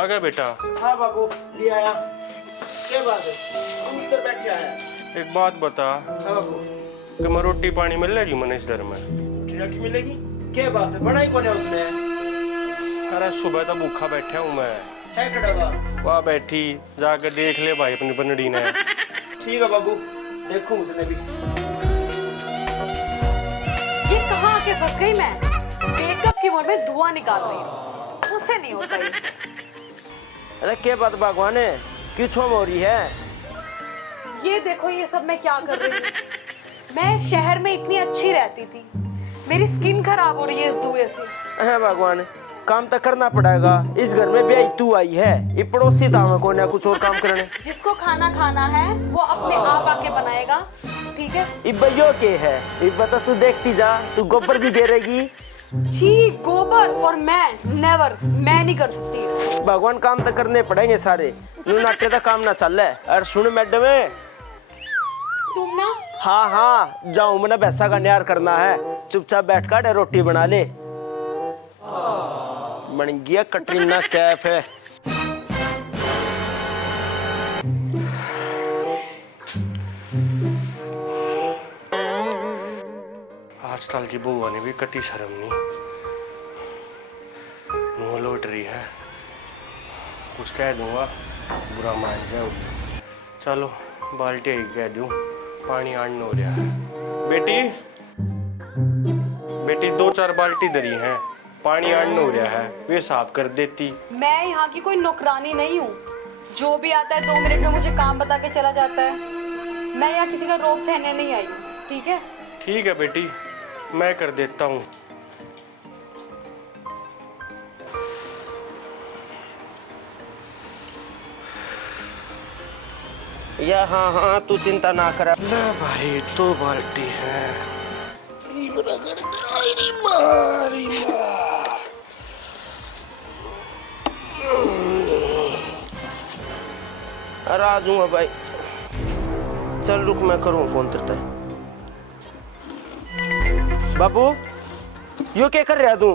आ गया बेटा। हाँ बाबू ले आया। क्या बात है, तू इधर बैठा है? एक बात बता हाँ बाबू। कि मैं रोटी पानी मिल जाएगी मैंने इस घर में? रोटी मिलेगी? क्या बात है, बड़ा ही कौन है उसमें? अरे सुबह तो भूखा बैठा हूँ मैं। है कड़वा? वहाँ बैठी, जाकर देख ले भाई अपनी बनड़ी ने। ठीक है बाबू, देखूं उसने भी। ये कहाँ आके फंस गई मैं? मेकअप की मोड़ में धुआं निकाल रही हूँ, उससे नहीं होता ये। अरे क्या बात भगवान है, क्यों छोम हो रही है? ये देखो ये सब मैं क्या कर रही हूँ। मैं शहर में इतनी अच्छी रहती थी, मेरी स्किन खराब हो रही है इस धुएं से। है भगवान, काम तो करना पड़ेगा। इस घर में ब्याई तू आई है, ये पड़ोसी था मैं कौन है कुछ और काम करने। जिसको खाना खाना है वो अपने आप आके बनाएगा, ठीक है? इब्बो के है, इब्बा तो तू देखती जा, तू गोबर भी गिरेगी। छी, गोबर और मैं नेवर, मैं नहीं कर सकती। भगवान काम तो करने पड़ेंगे सारे, यूं नाट्य तो काम ना चल है। अरे सुन मैडम, तुम ना हाँ हाँ जाऊं मैंने भैंसा का न्यार करना है, चुपचाप बैठ कर रोटी बना ले। बन गया कटरीना कैफ है। आजकल की बुआ ने भी कटी शर्म नहीं, मुंह लौट रही है। कुछ कह दूंगा बुरा मान जाओ। चलो बाल्टी ही कह दूं, पानी आने हो रहा है। बेटी बेटी 2-4 बाल्टी धरी हैं, पानी आने हो रहा है, वे साफ कर देती। मैं यहाँ की कोई नौकरानी नहीं हूँ, जो भी आता है 2 मिनट में मुझे काम बता के चला जाता है। मैं यहाँ किसी का रोब सहने नहीं आई हूँ, ठीक है? ठीक है बेटी, मैं कर देता हूँ। या हाँ हाँ तू चिंता ना कर। ले भाई 2 बाल्टी है। अरे आ जाऊंगा भाई, चल रुक मैं करूँ फोन तेरे। बाबू यो क्या कर रहा तू?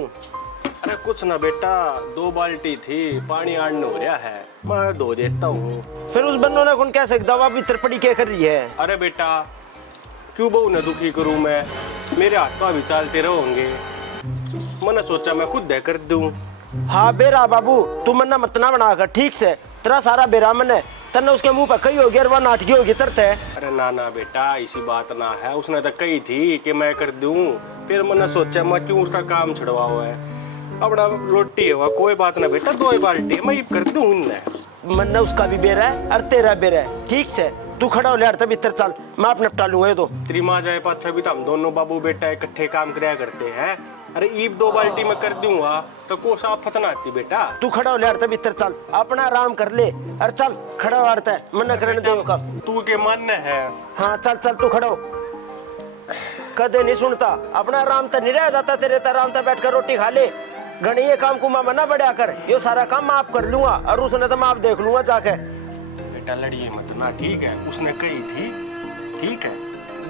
अरे कुछ ना बेटा, 2 बाल्टी थी, पानी आने हो रहा है, मैं धो देता हूँ। फिर उस बन्नो ने कौन कह सकता, दवा भी तरपड़ी क्या कर रही है? अरे बेटा क्यों बहू ने दुखी करूँ मैं, मेरे हाथ तो अभी चलते रहोगे। मैंने सोचा मैं खुद दे कर दूं। हाँ बेरा बाबू, तू मन्ना मत ना बना कर, ठीक से तेरा सारा बेरा मन है, तन्ने उसके मुंह पर कही होगी और वह नाटकी होगी तरते। अरे ना ना बेटा इसी बात ना है, उसने तो कही थी कि मैं कर दूं, फिर मैंने सोचा मैं क्यों उसका काम छुड़वा हुआ है। अपना रोटी है कोई बात ना बेटा, 2 बाल्टी मैं कर दूं। मन्ना उसका भी बेरा है और तेरा बेरा है, ठीक से तू खड़ा हो ले यार, तभी चल मैं आप निपटा लूंगा। ये तो तेरी माँ जाए पाछा भी तो हम दोनों बाबू बेटा इकट्ठे काम कराया करते हैं। अरे ईब 2 बाल्टी में कर दूंगा तो को साफ फतना आती बेटा। तू खड़ा हो ले यार, तभी चल अपना आराम कर ले। अरे चल खड़ा हो यार, मन्ना करने दे का तू के मन है। हाँ चल चल तू खड़ा हो। कदे नहीं सुनता, अपना आराम तो नहीं रह जाता तेरे, तो आराम तो बैठ कर रोटी खा ले। घनी ये काम को मैं मना बढ़िया कर, ये सारा काम मैं आप कर लूंगा और उसने तो मैं आप देख लूंगा जाके। बेटा लड़िए मत ना, ठीक है? उसने कही थी, ठीक है?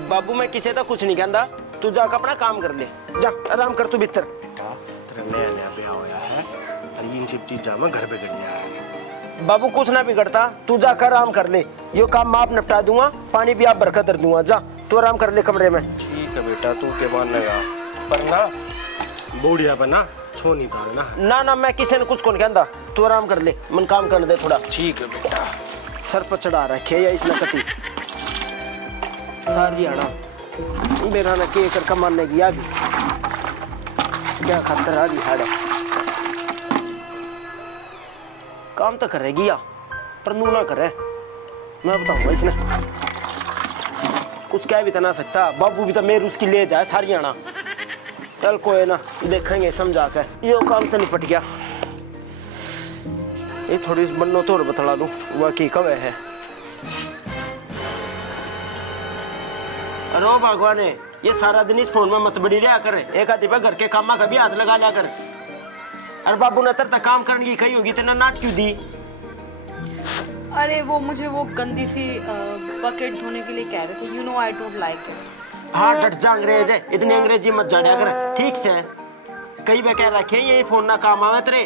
बाबू मैं किसी का कुछ नहीं कहता, तू जाकर अपना काम कर ले, जा आराम कर तू भीतर। बेटा तेरा नया नया ब्याह होया है और इन सब चीज़ में घर बिगड़ने आया है। बाबू कुछ ना बिगड़ता, तू जाकर आराम कर ले, यो काम मैं आप निपटा दूंगा, पानी भी आप बरकत कर दूंगा। जा तू आराम कर ले कमरे में। ठीक है बेटा, तू के मानेगा पर ना बूढ़िया बना छो नहीं था ना। ना ना मैं किसी ने कुछ कौन कहता, तू आराम कर ले, मन काम करने दे थोड़ा। ठीक है बेटा। सर पर चढ़ा रखे या इसने कति सारी आना मेरा ना के कर कमाने गया भी क्या खतर आ रही है। काम तो करेगी या पर नू ना करे, मैं बताऊंगा इसने कुछ कह भी तो ना सकता। बाबू भी तो मेरे उसकी ले जाए सारी आना। चल कोई ना देखेंगे समझा कर, यो काम तो निपट गया। ये थोड़ी बन्नो तो और बतला दूं वाकई कब है। अरे भगवान है, ये सारा दिन इस फोन में मत बड़ी रहा कर, एक आधी पे घर के कामा कभी हाथ लगा लिया कर। अरे बाबू ने तर तक काम करने की कही होगी, तेना नाट क्यों दी? अरे वो मुझे वो गंदी सी बकेट धोने के लिए कह रहे थे, you know I don't like it. हाँ डट जा अंग्रेज है, इतनी अंग्रेजी मत जाड़ा कर, ठीक से कई बार कह रखे ये फोन ना काम आवे तेरे।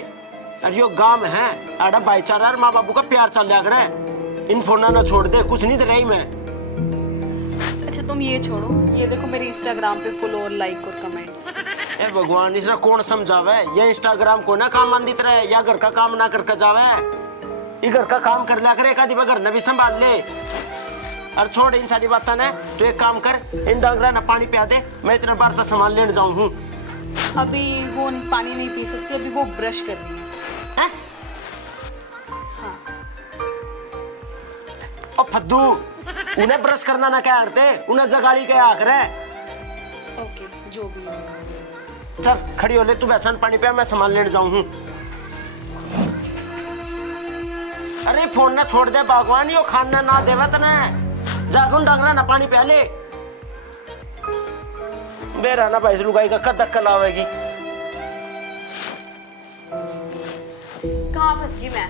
अरे यो गांव है, अड़ा भाईचारा और माँ बापू का प्यार चल रहा करे। इन फोना ना छोड़ दे, कुछ नहीं दे रही मैं। अच्छा तुम ये छोड़ो, ये देखो मेरे इंस्टाग्राम पे फॉलो, लाइक और कमेंट। ए भगवान, इसने कौन समझावे? ये इंस्टाग्राम को ना काम आंदित रहे या घर का काम ना करके जावे। ये घर का काम कर लिया करे, एक आधी बार घर ने भी संभाल ले। और छोड़ इन सारी बातें ने, तो एक काम कर, इन डांगरा ना पानी पिया दे, मैं इतना बार तक सामान लेने जाऊं हूँ। अभी वो पानी नहीं पी सकती, अभी वो ब्रश कर रही है। हैं? हाँ। ओ फद्दू, उन्हें ब्रश करना ना क्या करते, उन्हें जगाड़ी क्या करे। ओके, जो भी हो। चल खड़ी हो ले, तू बेसन पानी पिया, मैं सामान लेने जाऊं हूँ। अरे फोन ना छोड़ दे भगवान, यो खाना ना देवे तने, जागुन डांगरा ना पानी पिया ले। बेरा ना भाई लुगाई का कद कल आवेगी। कहाँ फंस गई मैं?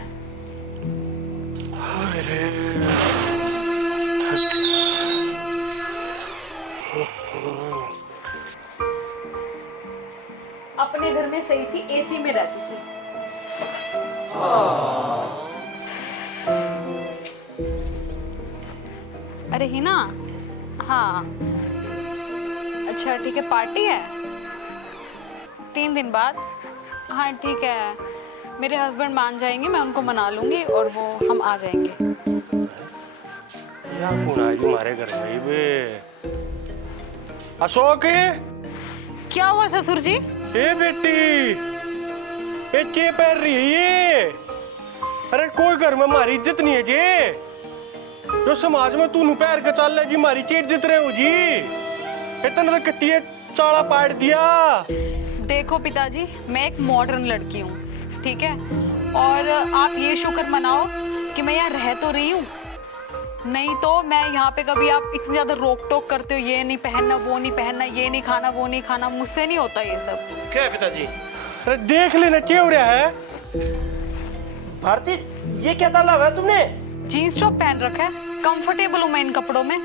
अपने घर में सही थी, एसी में रहती थी। अरे हिना, हाँ अच्छा ठीक है, पार्टी है 3 दिन बाद। हाँ ठीक है, मेरे हस्बैंड मान जाएंगे, मैं उनको मना लूंगी और वो हम आ जाएंगे। यार कौन आएगी हमारे घर में ही बे? अशोक, क्या हुआ ससुर जी? ए बेटी, ये क्या पैर रही है ये? अरे कोई घर में हमारी इज्जत नहीं है के? जो समाज में तू पैर के चल लेगी, हमारी की इज्जत रहे होगी। इतना तो कत्ती चाला पाट दिया। देखो पिताजी, मैं एक मॉडर्न लड़की हूँ, ठीक है, और आप ये शुक्र मनाओ कि मैं यहाँ रह तो रही हूँ, नहीं तो मैं यहाँ पे कभी आप इतनी ज्यादा रोक टोक करते हो, ये नहीं पहनना, वो नहीं पहनना, ये नहीं खाना, वो नहीं खाना, मुझसे नहीं होता ये सब। क्या है पिताजी? अरे देख लेना क्या हो रहा है। भारती, ये क्या डाला हुआ है तुमने? जीन्स टॉप पहन रखा है, कंफर्टेबल हूँ मैं इन कपड़ों में,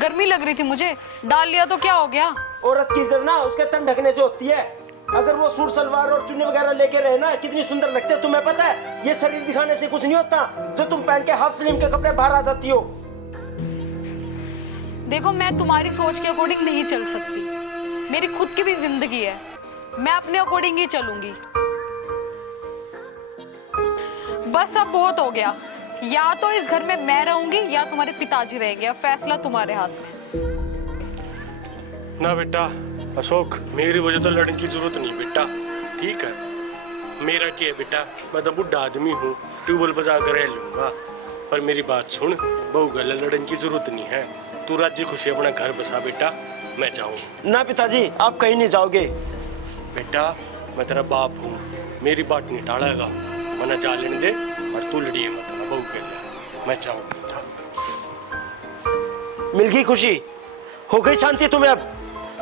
गर्मी लग रही थी मुझे, डाल लिया तो क्या हो गया। औरत की इज्जत ना उसके तन ढकने से होती है। अगर वो सूट सलवार और चुन्नी वगैरह लेके रहे ना, कितनी सुंदर लगते हैं, तुम्हें पता है? ये शरीर दिखाने से कुछ नहीं होता, जो तुम पहन के हाफ स्लीव के कपड़े बाहर आ जाती हो। देखो मैं तुम्हारी सोच के अकॉर्डिंग नहीं चल सकती, मेरी खुद की भी जिंदगी है, मैं अपने अकॉर्डिंग ही चलूंगी। बस अब बहुत हो गया, या तो इस घर में मैं रहूंगी या तुम्हारे पिताजी रहेंगे, अब फैसला तुम्हारे हाथ में। ना बेटा अशोक, मेरी वजह तो लड़ने की जरूरत नहीं बेटा, ठीक है? मेरा क्या है बेटा, मैं तो बुढ़ा आदमी हूँ, ट्यूबवेल बजा कर रह लूंगा। पर मेरी बात सुन, बहु गले लड़ने की जरूरत नहीं है, तू राजी खुशी अपना घर बसा बेटा, मैं जाऊँ। ना पिताजी, आप कहीं नहीं जाओगे। बेटा मैं तेरा बाप हूँ, मेरी बात नहीं टालेगा, मना जा लेने दे, और तू लड़िए मत, बहु गले, मैं जाऊँ बेटा। मिल गई खुशी, हो गई शांति तुम्हें? अब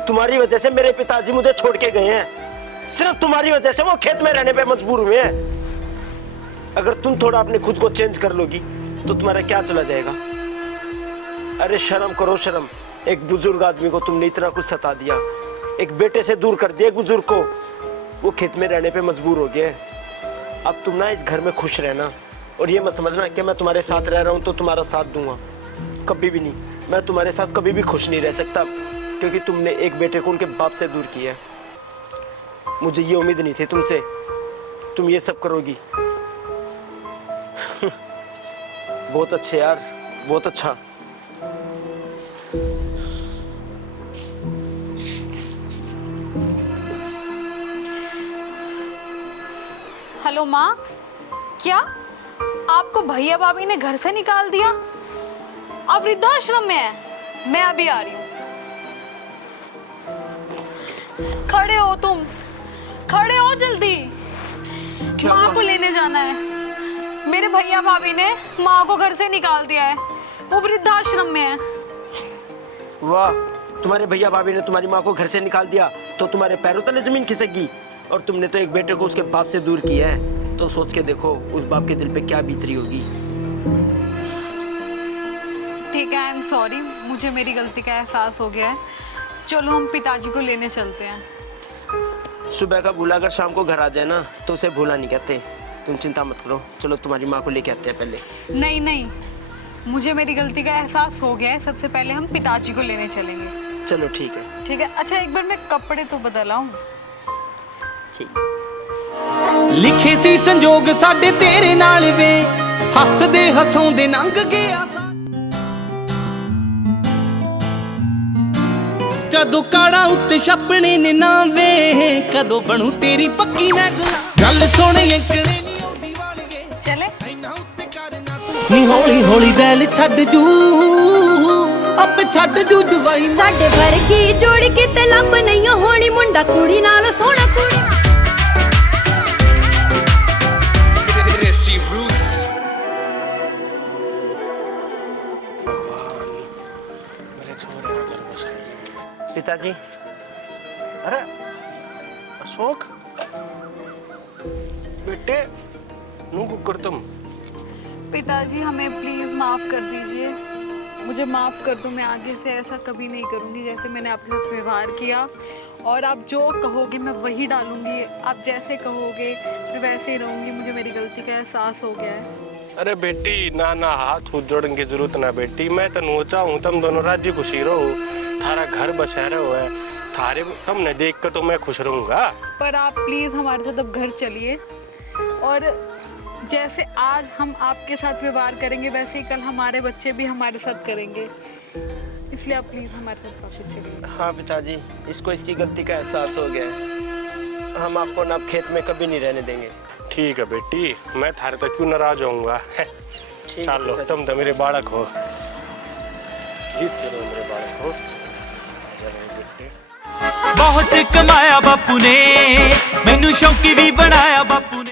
तुम्हारी वजह से मेरे पिताजी मुझे छोड़ के गए हैं, सिर्फ तुम्हारी वजह से वो खेत में रहने पे मजबूर हुए हैं। अगर तुम थोड़ा अपने खुद को चेंज कर लोगी तो तुम्हारा क्या चला जाएगा? अरे शर्म करो शर्म, एक बुजुर्ग आदमी को तुमने इतना कुछ सता दिया, एक बेटे से दूर कर दिया एक बुजुर्ग को, वो खेत में रहने पे मजबूर हो गए। अब तुम ना इस घर में खुश रहना, और ये मत समझना कि मैं तुम्हारे साथ रह रहा हूँ तो तुम्हारा साथ दूंगा, कभी भी नहीं। मैं तुम्हारे साथ कभी भी खुश नहीं रह सकता, क्योंकि तुमने एक बेटे को उनके बाप से दूर किया है। मुझे ये उम्मीद नहीं थी तुमसे, तुम ये सब करोगी। बहुत अच्छे यार, बहुत अच्छा। हेलो माँ, क्या आपको भैया भाभी ने घर से निकाल दिया? आप वृद्धाश्रम में हैं? मैं अभी आ रही हूँ। खड़े हो तुम, खड़े हो जल्दी, माँ को लेने जाना है। मेरे भैया भाभी ने माँ को घर से निकाल दिया है, वो वृद्धाश्रम में है। वाह, तुम्हारे भैया भाभी ने तुम्हारी माँ को घर से निकाल दिया तो तुम्हारे पैरों तले जमीन खिसकेगी, और तुमने तो एक बेटे को उसके बाप से दूर किया है, तो सोच के देखो उस बाप के दिल पे क्या बीत रही होगी। ठीक है, आई एम सॉरी, मुझे मेरी गलती का एहसास हो गया है। चलो हम पिताजी को लेने चलते हैं। सुबह का भूला अगर शाम को घर आ जाए ना तो उसे भूला नहीं कहते। तुम चिंता मत करो, चलो तुम्हारी माँ को लेके आते हैं पहले। नहीं नहीं, मुझे मेरी गलती का एहसास हो गया है। सबसे पहले हम पिताजी को लेने चलेंगे। चलो ठीक है। ठीक है। अच्छा एक बार मैं कपड़े तो बदल आऊं। ठीक। लिखे सी संजोग साडे तेरे नाल वे, हसदे हसाउंदे लंघ गया कदों काड़ा उत्ते छपने ने ना वे, कदों बनू तेरी पक्की मैं गुलाम। गल सुन अंकड़े नी ओडी वाले चले। नी हौली हौली बैल छड्ड जू, अब छड्ड जू जवाई ਸਾਡੇ ਵਰਗੀ ਜੋੜ ਕੇ ਤੇ ਲੱਭ ਨਹੀਂ ਹੋਣੀ, ਮੁੰਡਾ ਕੁੜੀ ਨਾਲ ਸੋਹਣਾ ਕੁੜੀ। मेरे छोरे का घर बसाइए। पिताजी, अरे अशोक बेटे, नू कुकर तुम। पिताजी हमें प्लीज माफ कर दीजिए, मुझे माफ कर दो। मैं आगे से ऐसा कभी नहीं करूंगी जैसे मैंने आपके साथ व्यवहार किया। और आप जो कहोगे मैं वही डालूंगी, आप जैसे कहोगे मैं वैसे ही रहूंगी। मुझे मेरी गलती का एहसास हो गया है। अरे बेटी ना ना, हाथ हूथ जोड़ने की जरूरत ना बेटी। मैं तो नोचा हूँ तुम दोनों राज्य खुशी रहो, थारा घर बसा रहो है थारे, तुमने देख कर तो मैं खुश रहूंगा। पर आप प्लीज हमारे साथ अब घर चलिए, और जैसे आज हम आपके साथ व्यवहार करेंगे वैसे ही कल हमारे बच्चे भी हमारे साथ करेंगे। इसलिए आप प्लीज हमारे साथ वापस चलिए। हाँ पिताजी, इसको इसकी गलती का एहसास हो गया है। हम आपको ना अब खेत में कभी नहीं रहने देंगे। ठीक है बेटी, मैं थारे तक क्यों नाराज होऊंगा। ठीक है चलो, पिताजी। तुम तो मेरे बालक हो, जीत के रहो मेरे बालक हो। बहुत कमाया बापू ने, मैनू शौकी भी बनाया बापू